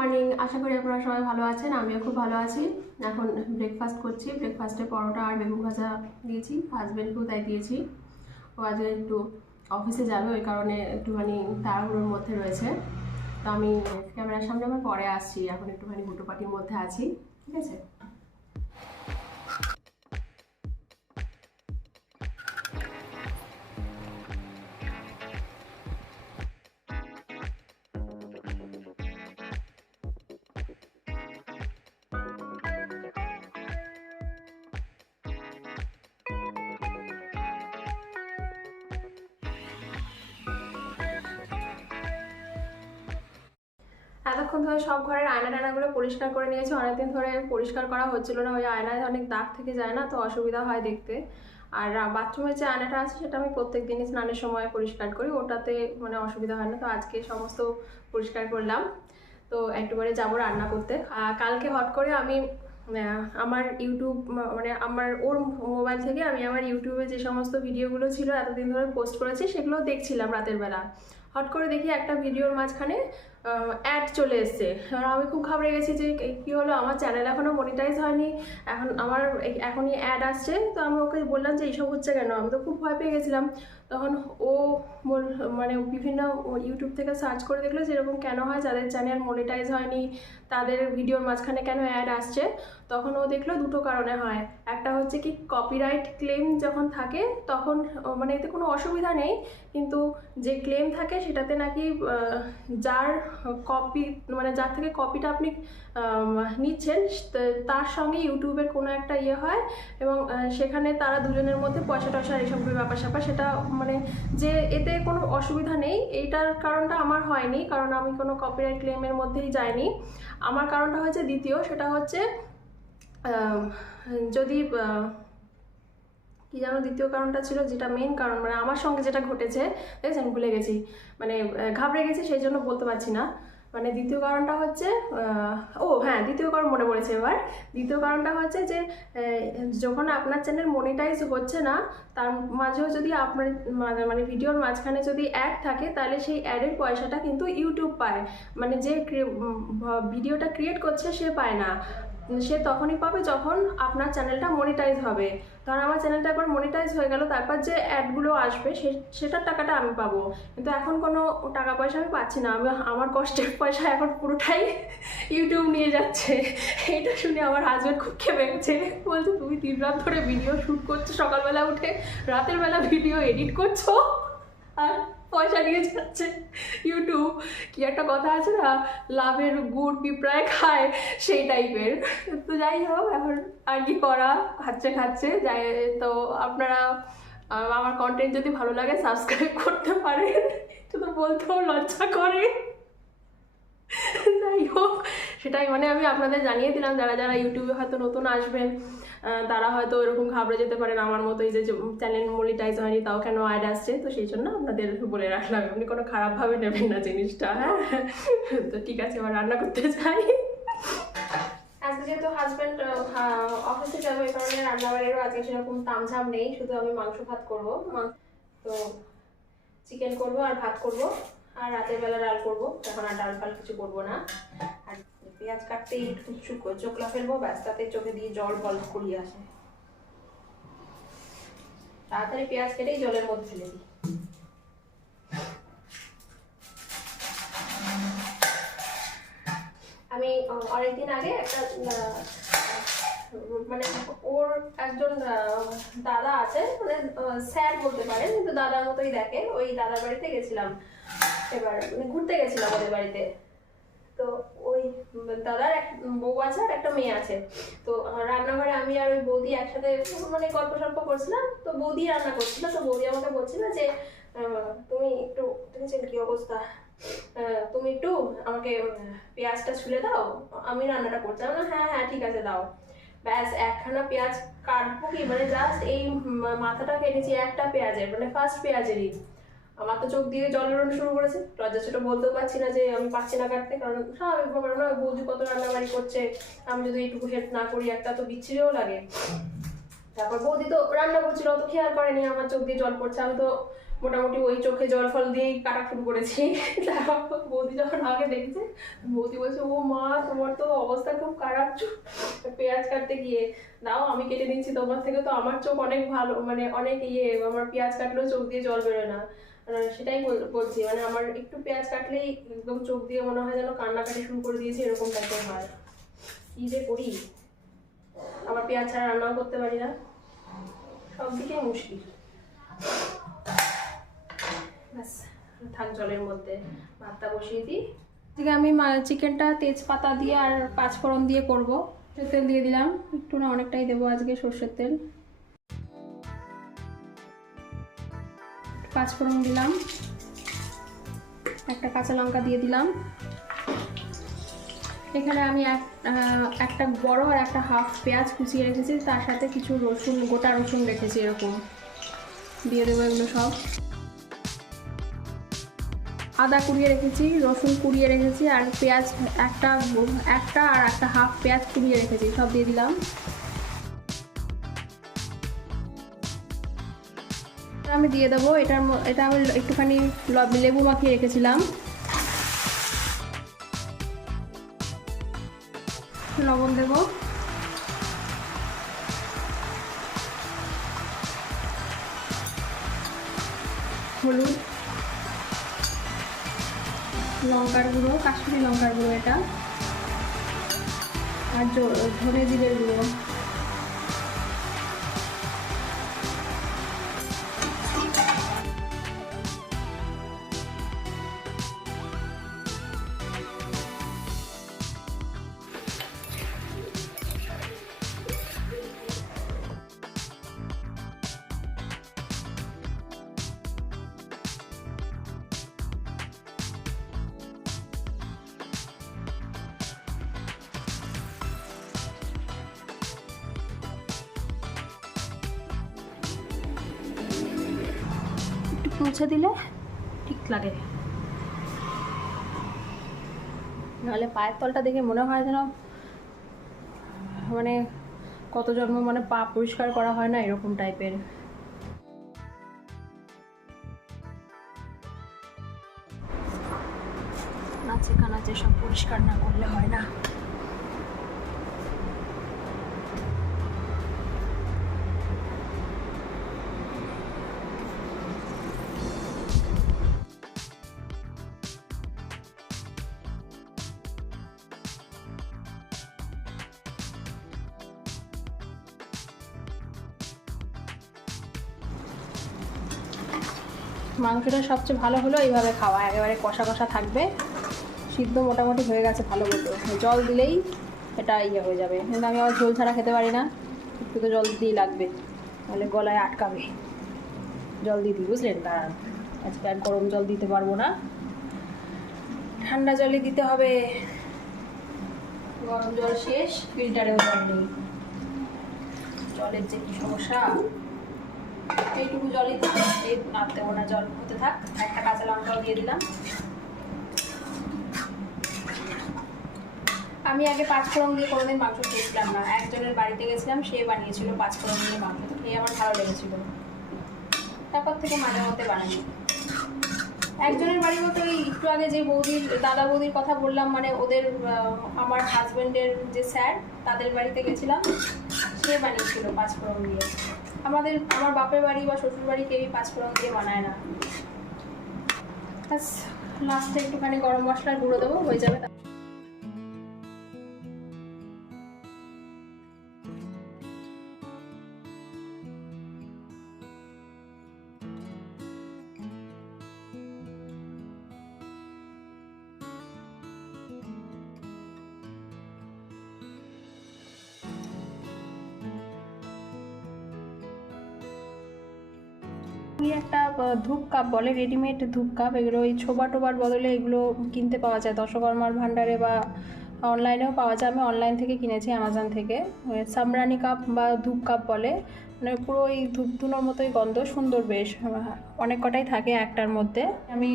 Morning, আশা করি আপনারা সবাই ভালো আছেন। আমিও খুব ভালো আছি। এখন ব্রেকফাস্ট করছি। ব্রেকফাস্টে পরোটা আর বেগুন ভাজা দিয়েছি, হাজব্যান্ডকেও তাই দিয়েছি। ও আজকে একটু অফিসে যাবে, ওই কারণে একটুখানি তাড়াহুড়োর মধ্যে রয়েছে। তো আমি ক্যামেরার সামনে আবার পরে আসছি, এখন একটুখানি হুটোপাটির মধ্যে আছি, ঠিক আছে। এতক্ষণ ধরে সব ঘরের আয়না টায়নাগুলো পরিষ্কার করে নিয়েছি। অনেকদিন ধরে পরিষ্কার করা হচ্ছিল না, ওই আয়নায় অনেক দাগ থেকে যায় না, তো অসুবিধা হয় দেখতে। আর বাথরুমের যে আয়নাটা আছে সেটা আমি প্রত্যেক দিনই স্নানের সময় পরিষ্কার করি, ওটাতে মানে অসুবিধা হয় না। তো আজকে সমস্ত পরিষ্কার করলাম। তো একটুবারে যাবো রান্না করতে। কালকে হট করে আমি আমার ইউটিউব মানে ওর মোবাইল থেকে আমি আমার ইউটিউবে যে সমস্ত ভিডিওগুলো ছিল এতদিন ধরে পোস্ট করেছি সেগুলো দেখছিলাম রাতের বেলা। হট করে দেখি একটা ভিডিওর মাঝখানে অ্যাড চলে এসছে। আর আমি খুব ঘাবড়ে গেছি যে কী হলো, আমার চ্যানেল এখনও মনিটাইজ হয়নি, এখন আমার এখনই অ্যাড আসছে। তো আমি ওকে বললাম যে এইসব হচ্ছে কেন, আমি তো খুব ভয় পেয়ে গেছিলাম। তখন ও মানে বিভিন্ন ইউটিউব থেকে সার্চ করে দেখলো যে এরকম কেন হয়, যাদের চ্যানেল মনিটাইজ হয়নি তাদের ভিডিওর মাঝখানে কেন অ্যাড আসছে। তখন ও দেখলো দুটো কারণে হয়। একটা হচ্ছে কি, কপিরাইট ক্লেম যখন থাকে তখন মানে এতে কোনো অসুবিধা নেই, কিন্তু যে ক্লেম থাকে সেটাতে নাকি যার কপি মানে যার থেকে কপিটা আপনি নিচ্ছেন তার সঙ্গে ইউটিউবের কোনো একটা ইয়ে হয়, এবং সেখানে তারা দুজনের মধ্যে পয়সা টয়সা এইসবের ব্যাপার স্যাপার, সেটা মানে যে এতে কোনো অসুবিধা নেই। এইটার কারণটা আমার হয়নি, কারণ আমি কোনো কপিরাইট ক্লেমের মধ্যেই যাইনি। আমার কারণটা হচ্ছে দ্বিতীয়, সেটা হচ্ছে যদি কি জানো দ্বিতীয় কারণটা ছিল, যেটা মেন কারণ মানে আমার সঙ্গে যেটা ঘটেছে, দেখেছেন ভুলে গেছি, মানে ঘাবড়ে গেছি সেই জন্য বলতে পারছি না। মানে দ্বিতীয় কারণটা হচ্ছে দ্বিতীয় কারণ মনে পড়েছে এবার। দ্বিতীয় কারণটা হচ্ছে যে যখন আপনার চ্যানেল মনিটাইজ হচ্ছে না তার মাঝেও যদি আপনার মানে ভিডিওর মাঝখানে যদি অ্যাড থাকে, তাহলে সেই অ্যাডের পয়সাটা কিন্তু ইউটিউব পায়, মানে যে ভিডিওটা ক্রিয়েট করছে সে পায় না। সে তখনই পাবে যখন আপনার চ্যানেলটা মনিটাইজ হবে। ধর আমার চ্যানেলটা একবার মনিটাইজ হয়ে গেল, তারপর যে অ্যাডগুলো আসবে সেটার টাকাটা আমি পাবো, কিন্তু এখন কোনো টাকা পয়সা আমি পাচ্ছি না। আমার কষ্টের পয়সা এখন পুরোটাই ইউটিউব নিয়ে যাচ্ছে। এটা শুনে আমার হাজব্যান্ড খুব খেপে গেছে, বলছে তুমি 3 রাত ধরে ভিডিও শ্যুট করছো, সকালবেলা উঠে রাতের বেলা ভিডিও এডিট করছো আর পয়সা নিয়ে যাচ্ছে ইউটিউব। কি একটা কথা আছে না, লাভের গুড় পিঁপড়ায় খায়, সেই টাইপের। তো যাই হোক, এখন আর কি করা, খাচ্ছে যাই। তো আপনারা আমার কন্টেন্ট যদি ভালো লাগে সাবস্ক্রাইব করতে পারেন, তো বলতেও লজ্জা করে। যাই হোক, সেটাই মানে আমি আপনাদের জানিয়ে দিলাম, যারা যারা ইউটিউবে হয়তো নতুন আসবেন তারা হয়তো এরকম ঘাবড়ে যেতে পারেন আমার মতোই, যে চ্যানেল মনিটাইজ হয়নি তাও কেন অ্যাড আসছে। তো সেই জন্য আপনাদের বলে রাখলাম, আপনি কোনো খারাপভাবে নেবেন না জিনিসটা, হ্যাঁ। তো ঠিক আছে, এবার রান্না করতে চাই। আজকে যেহেতু হাজব্যান্ড অফিসে যাবো, এই কারণে রান্নাবাড়িরও আজকে সেরকম তামঝাম নেই, শুধু আমি মাংস ভাত করবো। তো চিকেন করবো আর ভাত করবো, আর রাতের বেলা ডাল করবো। এখন আর ডাল ফাল কিছু করবো না। আর পেঁয়াজ কাটতেই একটু চোখলা ফেলবো, ব্যাস, তাতে চোখে দিয়ে জল বল করিয়ে আসে। তাড়াতাড়ি পেঁয়াজ কেটেই জলের মধ্যে ফেলে দিই। আমি অনেকদিন আগে একটা মানে ওর একজন দাদা আছে, মানে স্যার বলতে পারেন, কিন্তু দাদার মতোই দেখে, ওই দাদার বাড়িতে গেছিলাম। এবার ঘুরতে গেছিলাম ওদের বাড়িতে। তো ওই দাদার এক বউ আছে আর একটা মেয়ে আছে। তো রান্নাঘরে আমি আর ওই বৌদি একসাথে মানে গল্প সল্প করছিলাম। তো বৌদি রান্না করছিল, তো বৌদি আমাকে বলছিল যে তুমি একটু, দেখেছেন কি অবস্থা, তুমি একটু আমাকে পেঁয়াজটা ছুলে দাও, আমি রান্নাটা করছি। আমি হ্যাঁ হ্যাঁ ঠিক আছে দাও। ব্যাস, একখানা পেঁয়াজ কাটবো কি, মানে জাস্ট এই মাথাটা কেটেছি একটা পেঁয়াজের, মানে ফার্স্ট পেঁয়াজেরই। আমার তো চোখ দিয়ে জল বেরোনো শুরু করেছে। লজ্জা ছোট বলতেও পারছি না যে আমি পারছি না কাটতে, কারণ স্বাভাবিক ব্যাপার নয়, বৌদি কত রান্নাবাড়ি করছে, আমি যদি এইটুকু হেল্প না করি একটা তো বিচ্ছিরিও লাগে। তারপর বৌদি তো রান্না করছিল, অত খেয়াল করেনি আমার চোখ দিয়ে জল পড়ছে। আমি তো মোটামুটি ওই চোখে জল ফল দিয়েই কাটা শুরু করেছি। তারপর বৌদি যখন আগে দেখেছে, বৌদি বলছে ও মা তোমার তো অবস্থা খুব খারাপ, পেঁয়াজ কাটতে গিয়ে। দাও আমি কেটে নিচ্ছি তোমার থেকে, তো আমার চোখ অনেক ভালো, মানে অনেক আমার পেঁয়াজ কাটলেও চোখ দিয়ে জল বেরোয় না। সেটাই বলছি, মানে আমার একটু পেঁয়াজ কাটলেই একদম চোখ দিয়ে মনে হয় যেন কান্নাকাটি শুরু করে দিয়েছে, এরকম টাইপের হয়। কি যে করি, আবার পেঁয়াজ ছাড়া রান্নাও করতে পারি না, সব দিকে মুশকিল। ব্যাস থাক, জলের মধ্যে ভাতটা বসিয়ে দিই। আজকে আমি চিকেনটা তেজপাতা দিয়ে আর পাঁচফোড়ন দিয়ে করবো। তেল দিয়ে দিলাম, একটু না অনেকটাই দেবো আজকে সর্ষের তেল। পাঁচফোড়ন দিলাম, একটা কাঁচা লঙ্কা দিয়ে দিলাম। এখানে আমি একটা বড় আর একটা হাফ পেঁয়াজ কুচিয়ে রেখেছি, তার সাথে কিছু রসুন, গোটা রসুন রেখেছি, এরকম দিয়ে দেবো এগুলো সব। আদা কুড়িয়ে রেখেছি, রসুন কুড়িয়ে রেখেছি, আর পেঁয়াজ একটা আর একটা হাফ পেঁয়াজ কুড়িয়ে রেখেছি, সব দিয়ে দিলাম। আমি দিয়ে দেবো এটা আমি একটুখানি লেবু মাখিয়ে রেখেছিলাম। লবণ দেবো, হলুদ, লঙ্কার গুঁড়ো, কাশ্মীরি লঙ্কার গুঁড়ো এটা, আর ধনে জিরের গুঁড়ো। মুছে দিলে ঠিক লাগে, নাহলে পায়ের তলটা দেখে মনে হয় যেন মানে কত জন্ম মানে পা পরিষ্কার করা হয় না, এরকম টাইপের। নাচে কানাচে সব পরিষ্কার না করলে হয় না। মাংসটা সবচেয়ে ভালো হলো এইভাবে খাওয়া, একেবারে কষা কষা থাকবে, সিদ্ধ মোটামুটি হয়ে গেছে ভালো মতো। জল দিলেই এটা হয়ে যাবে, কিন্তু আমি আবার ঝোল ছাড়া খেতে পারি না, একটু তো জল দিয়েই লাগবে, তাহলে গলায় আটকাবে। জল দিয়ে দিই, বুঝলেন? দাঁড়ান, আজকে আর গরম জল দিতে পারবো না, ঠান্ডা জলই দিতে হবে। গরম জল শেষ, ফিল্টারেও জল নেই, জলের যে কি সমস্যা। এইটুকু জলই এই নাপ দেবো না, জল হতে থাক। একটা কাঁচা লঙ্কাও দিয়ে দিলাম। আমি আগে পাঁচফোড়ন দিয়ে কোনোদিন মাংস খেয়েছিলাম না, একজনের বাড়িতে গেছিলাম, সে বানিয়েছিল পাঁচফোড়ন দিয়ে মাংস, তো খেয়ে আমার ভালো লেগেছিল, তারপর থেকে মাঝে মধ্যে বানাই। একজনের বাড়ি বলতে ওই একটু আগে যে দাদা বৌদির কথা বললাম, মানে ওদের আমার হাজব্যান্ডের যে স্যার, তাদের বাড়িতে গেছিলাম, সে বানিয়েছিল পাঁচফোড়ন দিয়ে। আমার বাপের বাড়ি বা শ্বশুর বাড়ি কেউই পাঁচফোড়ন দিয়ে বানায় না। লাস্টে একটুখানি গরম মশলার গুঁড়ো দেবো, হয়ে যাবে। একটা ধূপ কাপ বলে, রেডিমেড ধূপ কাপ, এগুলো ওই ছোবা টোবার বদলে এগুলো কিনতে পাওয়া যায় দশকর্মার ভাণ্ডারে, বা অনলাইনেও পাওয়া যায়। আমি অনলাইন থেকে কিনেছি, অ্যামাজন থেকে। সামরানি কাপ বা ধূপ কাপ বলে, মানে পুরো ওই ধূপ ধুনোর মতোই গন্ধ, সুন্দর বেশ, অনেক কটাই থাকে একটার মধ্যে। আমি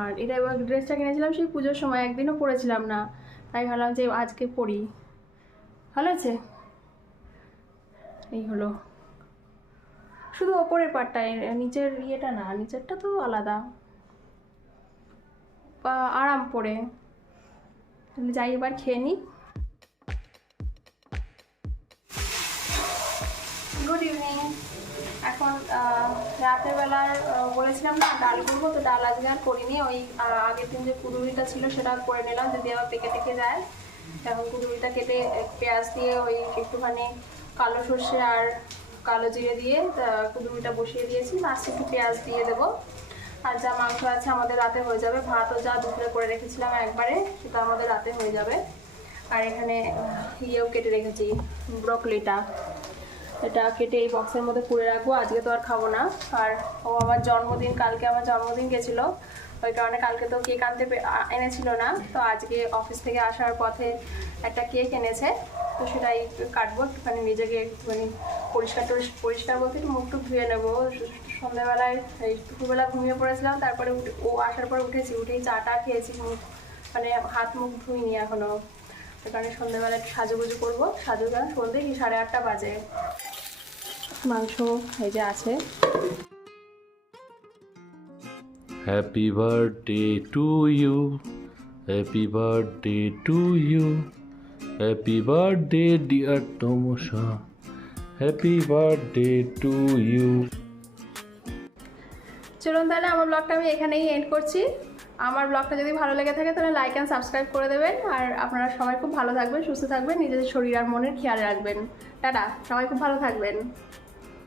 আর এটা এবার ড্রেসটা কিনেছিলাম সেই পুজোর সময়, একদিনও পরেছিলাম না, তাই ভাবলাম যে আজকে পরি। ভালো আছে? এই হলো, শুধু ওপরের পাটটা, নিচের ইয়েটা না, নিচেরটা তো আলাদা। আরাম পড়ে যাই, এবার খেয়ে নিই। Good evening. এখন রাতের বেলার বলেছিলাম না ডাল করবো, তো ডাল আজকে আর করিনি। ওই আগের দিন যে কুদুরিটা ছিল সেটা করে নিলাম, যদি আবার পেকে টেকে যায়। এখন কুদুরিটা কেটে পেঁয়াজ দিয়ে ওই একটুখানি কালো সর্ষে আর কালো জিরে দিয়ে কুদুরিটা বসিয়ে দিয়েছি, লাস্টে একটু পেঁয়াজ দিয়ে দেবো। আর যা মাংস আছে আমাদের রাতে হয়ে যাবে, ভাতও যা দুপুরে করে রেখেছিলাম একবারে, সেটা আমাদের রাতে হয়ে যাবে। আর এখানে ইয়েও কেটে রেখেছি, ব্রকলিটা, এটা কেটে এই বক্সের মধ্যে পুড়ে রাখবো, আজকে তো আর খাবো না। আর ও আমার জন্মদিন, কালকে আমার জন্মদিন গেছিলো, ওই কারণে কালকে তো কেক আনতে এনেছিল না, তো আজকে অফিস থেকে আসার পথে একটা কেক এনেছে, তো সেটাই কাটবো। একটুখানি নিজেকে একটুখানি পরিষ্কার বলতে একটু মুখ টুক ধুয়ে নেবো। সন্ধ্যাবেলায় এই দুপুরবেলা ঘুমিয়ে পড়েছিলাম, তারপরে ও আসার পর উঠেই চাটা খেয়েছি, মানে হাত মুখ ধুইনি এখনও। ওই কারণে সন্ধ্যাবেলা একটু সাজুগুজু করবো, সাজুগান সন্ধ্যে কি 8:30 বাজে। মাংস এই যে আছে। Happy birthday to you, happy birthday to you, happy birthday dear Tamasa, happy birthday to you. চলুন তাহলে আমার ব্লগটা আমি এখানেই এন্ড করছি। আমার ব্লগটা যদি ভালো লেগে থাকে তাহলে লাইক অ্যান্ড সাবস্ক্রাইব করে দেবেন। আর আপনারা সবাই খুব ভালো থাকবেন, সুস্থ থাকবেন, নিজেদের শরীর আর মনের খেয়াল রাখবেন। টাটা, সবাই খুব ভালো থাকবেন।